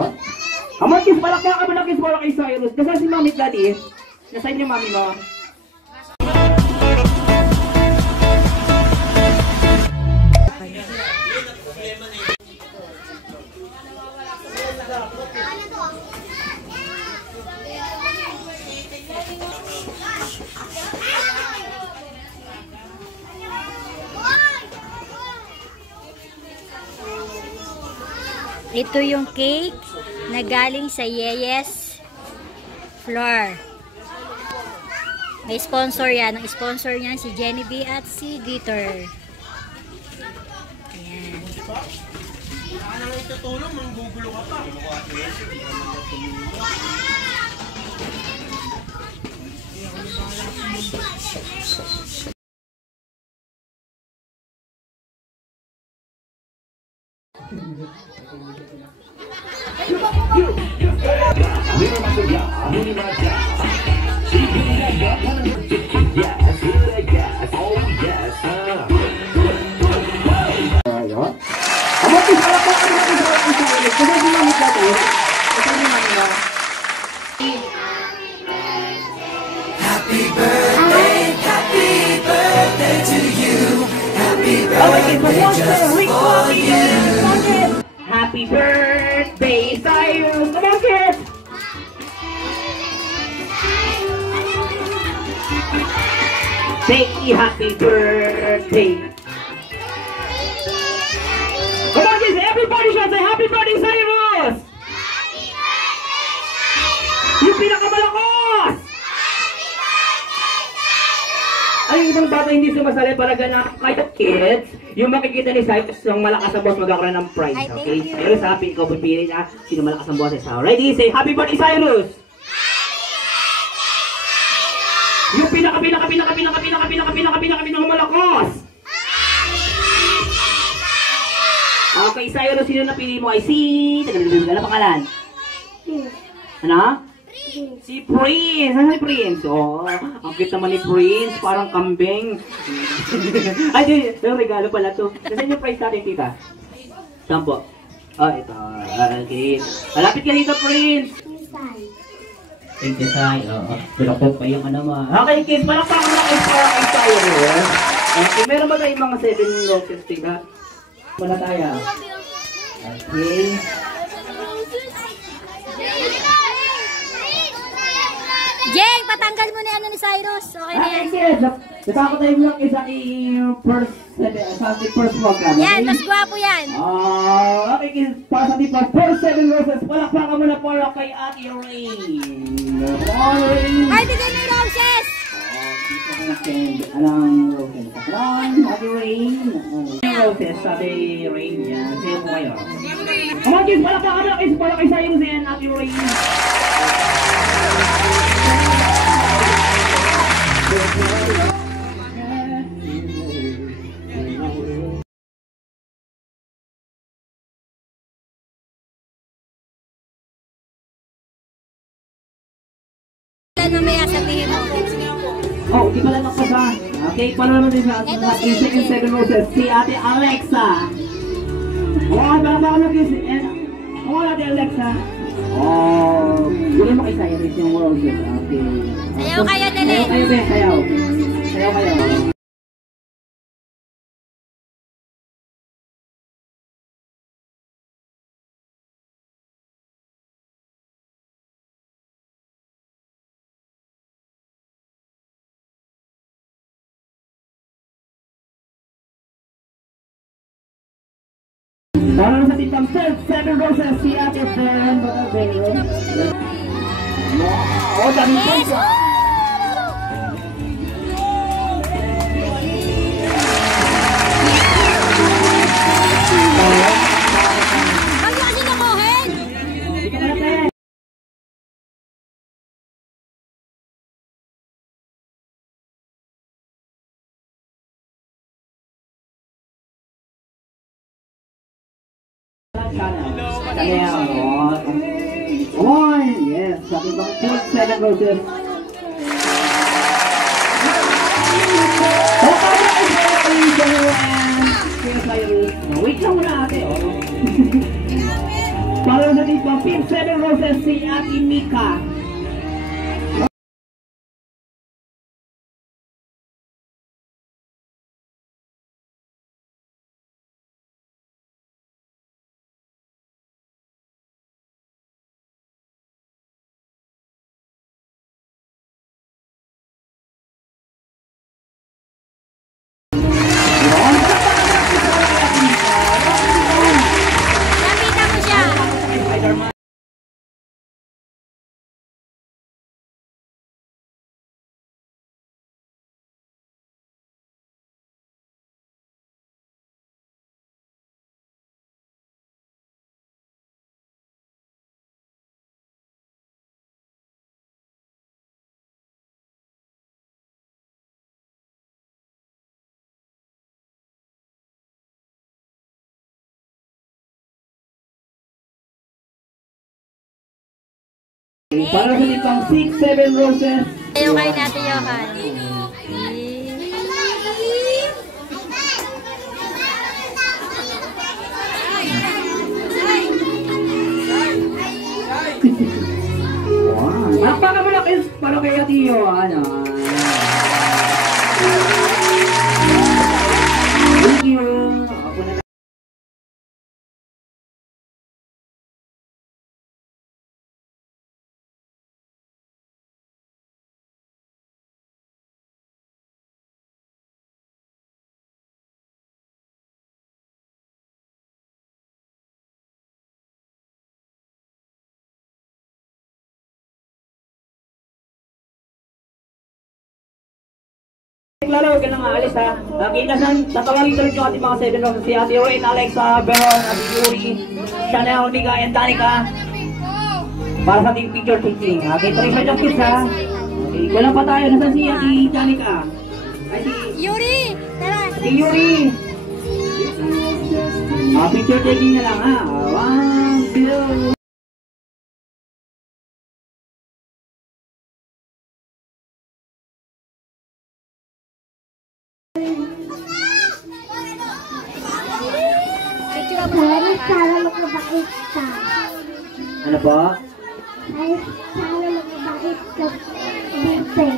Ayun. Amarkis, palakpakan mo na kiss para kay Cyrus. Nasaan si Mami Daddy? Nasaan yung Mami mo? Ito yung cake na galing sa Yeyes Flour. May sponsor yan. Ang sponsor niya si Jenny B at si Glitter. Ayan. Ano ito tulong? Manggugulo ka pa. Happy birthday to you. Happy birthday just for you. Happy birthday, Cyrus! Come on, kids! Say happy birthday! Come on, kids! Everybody shout, say happy birthday, Cyrus! Yung pinakamalakas! Ay, ibang bata hindi sumasali para ganang kayo, kids. Yung makikita ni Cyrus, yung malakas ang boss, magkakaroon ng prize, okay? Cyrus, ha? Ikaw pipili na sino malakas ang boses, ha? Ready? Say, happy birthday, Cyrus! Yung malakas! Okay, Cyrus, sino napili mo? Ay, si... Ano pangalan? Ano? Si Prince! Ano si Prince? Oh, ang cute naman ni Prince. Parang kambing. Ay, di. Yung regalo pala to. Nasaan yung prize natin, tita? Saan po? Oh, ito. Okay. Malapit ka dito, Prince! Thank you, Sai. Oo. Pinakot pa yung ano mo. Okay, kids. Palakpakan lang kayo para kay Cyrus. Okay, meron ba tayong mga 7 roses, tita? Wala tayo. Okay. Jeng, patanggal mo na ano ni Cyrus. Okay na yan. Natakot tayo lang isa sa first program. Yan, mas gwapo yan. Okay, para sa ating first 7 roses, palakpakan mo na para kay Ate Rain. Ay, bigyan mo yung roses. Dito ko na-send. Anong roses? Ate Rain. Yung roses, Ate Rain yan. Sayo mo kayo. Come on, kids, palakpakan mo na para kay Cyrus yan, Ate Rain. Mamaya sabihin mo. Oh, di pala nakasa. Okay, para naman din sa second 7 roses, si Ate Alexa. Oh, baka nag-is. Oh, Ate Alexa. Oh, hindi mo kay Cyrus yung roses. Okay. Sayaw kayo, dali. Sayaw kayo, sayaw. Sayaw kayo. Para sa titang 7 roses, si Ate Fern. Wow, dami po siya. Huwag mo kasi nakuhin. Oh, yes. Sabi bang 7 roses. Wait lang muna ate. Para sa tip pang 5-7 roses si Ate Mika. Nakita mo siya. Spider-Man. Para sa pang 6-7 roses. Ayaw kayo natin, Johan. Wow. Napakamalaki para kay Ate Johanna. Thank you. Ako na. Klaro, huwag ka nang aalis ha. Nakitasan, tatawarin tuloy yung ating mga 7 roses. Si Ate Rain, Alexa, Beron, Ate Yuri, Chanel, Mika, and Danica. Para sa ating picture taking. Okay, tuloy sa kids ha. Okay, kulang pa tayo. Nasaan si Ate Danica? Ay, si Yuri! Tara! Ate Yuri. Picture taking na lang ha. 1, 2. Sana magmabait ka. Ano ba? Ay, sana magmabait ka. Buti.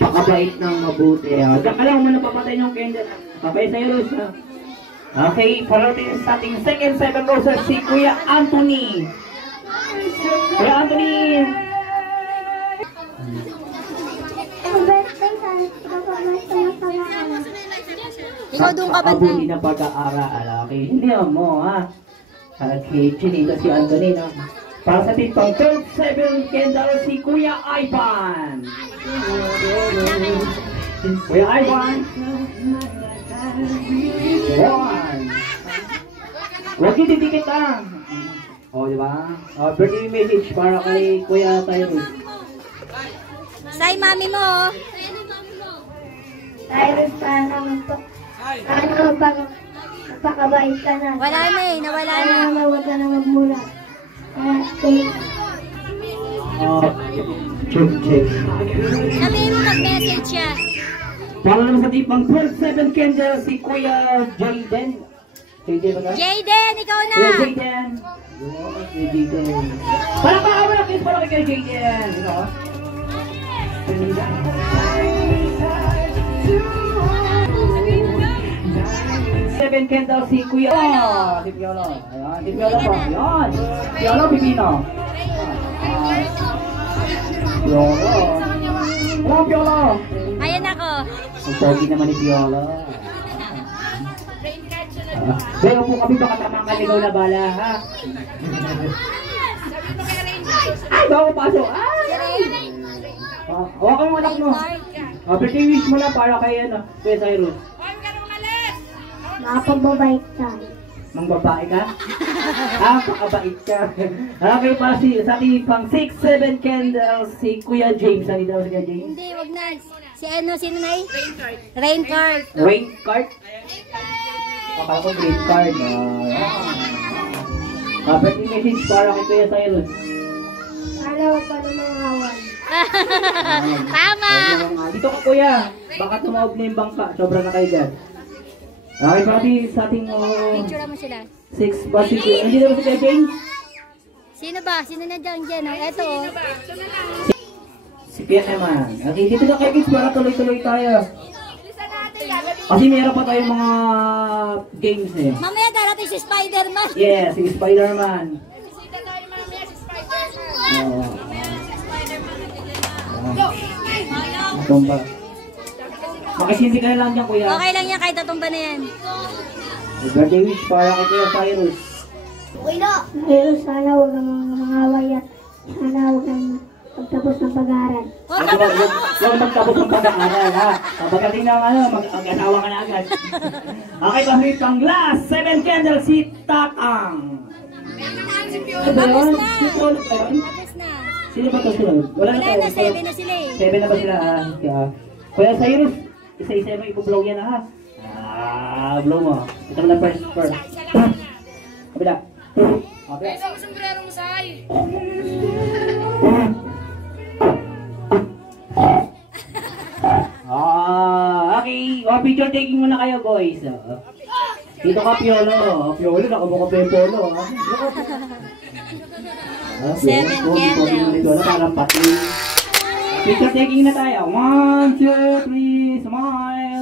Pakabait ng mabuti. Diyan ka lang, muna papatay yung candle. Papay sa'yo, Rose. Ha? Okay, parating sa ating second 7 roses si Kuya Anthony. Kuya Anthony! Ang birthday sa pagpapamasta ng pag-aaral. Ikaw doon ka ba Pakabuti ng pag-aaral. Okay, hindi mo ha. Okay, chinita si Anthony na. Para sa ating pang 7 candle si Kuya Ivan. Kuya Ivan. 1. Huwag yung titikit ah. O, di ba? Birthday message para kay Kuya Tyrus. Say, mami mo, oh. Tayo sana magpakabait ka na. Wala na eh, nawala na. Sana huwag ka na magmula. Check. Check. Sabihin mo mag-message siya. Para naman sa tipang 7 candle si Kuya Jayden. Jayden ba na? Jayden, ikaw na! Kuya Jayden. Kuya Jayden. Para makawala para kay Jayden. Ito. 7 candle si Kuya. Si Piolo. Ayan, si Piolo po. Ayan. Piolo, Pipino. Piolo. Hello, Piolo. Ayan ako. Ang pogi naman ni Piolo. Pero po kami baka tamang kaligaw na bala, ha? Ay, bago pasok. Ay! Hawakan mo anak mo. Birthday wish mo na para kay ano, kay Cyrus. Makapagbabait ka. Mangbabae ka? Pakabait ka. Okay, para sa ating pang 6-7 candles si Kuya James. Ano daw si Kuya James? Hindi, wag na. Si ano, sino na eh? Rain card. Rain card? Akala ko green card. Birthday message para kay Kuya Cyrus. Sana huwag ka na mangawan. Tama! Dito ka kuya. Baka tumawag na yung bangka. Sobra na kayo dyan. Okay, pati sa ating Picture mo sila. 6 ba si Kuya? Hindi naman si Kuya James? Si Sino ba? Sino na dyan? Oh, eto oh. Si Pierre naman. Okay, dito na kayo kids para tuloy-tuloy tayo. Kasi meron pa tayong mga games eh. Mamaya darating si Spider-Man. Yes, si Spider-Man. Tumba. Makisindi ka na lang dyan, kuya. Okay lang yan, kahit tatumba na yan. Birthday wish para kay Kuya Cyrus. Pero sana huwag kang mangaway at sana huwag kang pagtapos ng pag-aaral. Huwag magtapos ng pag-aaral, ha? Pagdating ng mag-asawa ka na agad. Okay, pahit ang glass. 7 candles, si Tatang. Tapos na. Si Paul, Tapos na. sino ba ito sunod? Wala Wala na, 7 na sila eh. 7 na ba sila? Kuya Cyrus, isa-isa mo ipo-blow yan, ha? Blow mo. Ito mo na first. Kabila. Okay. Isang sombrero mo, Sai. Okay. Picture taking muna kayo, boys. Dito ka, Piolo. Piolo, nakabuka pa yung polo. Seven candles. Parang pati. Picture taking na tayo. 1, 2, 3, smile.